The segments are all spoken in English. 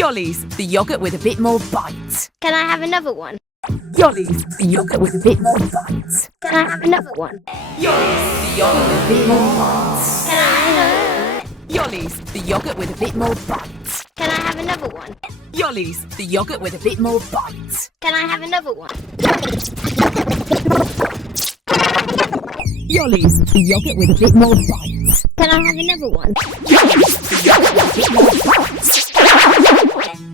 Yollies, the yogurt with a bit more bite. Can I have another one? Yollies, the yogurt with a bit more bite. Can I have another one? Yollies, the yogurt with a bit more bite. Can I have Yollies, the yogurt with a bit more bite. Can I have another one? Yollies, the yogurt with a bit more bite. Can I have another one? Yollies, the yogurt with a bit more bite. Can I have another one?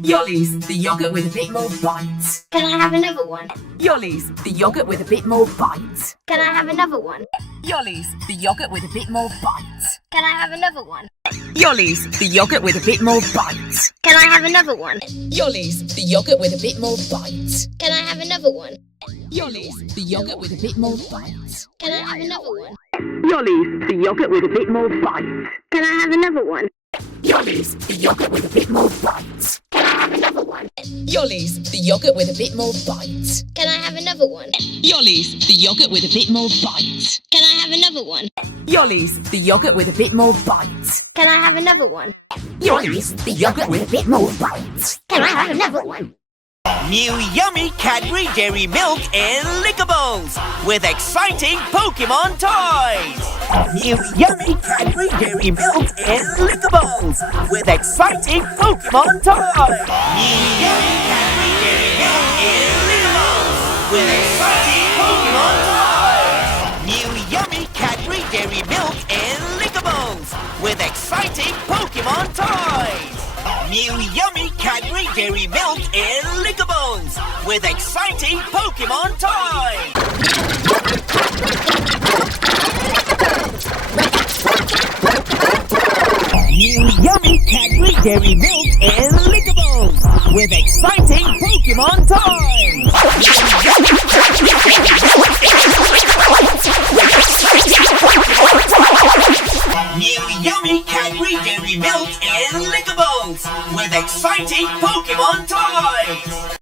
Yollies, the yogurt with a bit more bite. Can I have another one? Yollies, the yogurt with a bit more bite. Can I have another one? Yollies, the yogurt with a bit more bite. Can I have another one? Yollies, the yogurt with a bit more bite. Can I have another one? Yollies, the yogurt with a bit more bite. Can I have another one? Yollies, the yogurt with a bit more bite. Can I have another one? Yollies, the yogurt with a bit more bite. Can I have another one? Yollies, the yogurt with a bit more bite. Can I have another one? Yollies, the yogurt with a bit more bite. Can I have another one? Yollies, the yogurt with a bit more bite. Can I have another one? Yollies, the yogurt with a bit more bite. Can I have another one? Yollies, the yogurt with a bit more bite. Can I have another one? New yummy Cadbury Dairy Milk and Lickables with exciting Pokemon toys. New yummy Cadbury Dairy Milk and Lickables with exciting Pokemon toys. New yummy Cadbury Dairy Milk and Lickables with exciting Pokemon toys. New yummy Cadbury Dairy Milk and Lickables with exciting Pokemon toys. New yummy Cadbury Dairy Milk and Lickables with exciting Pokemon toys. New yummy Cadbury Dairy Milk and Lickables with exciting Pokemon toys. New yummy Cadbury Dairy Milk and Lickables with exciting Pokemon toys.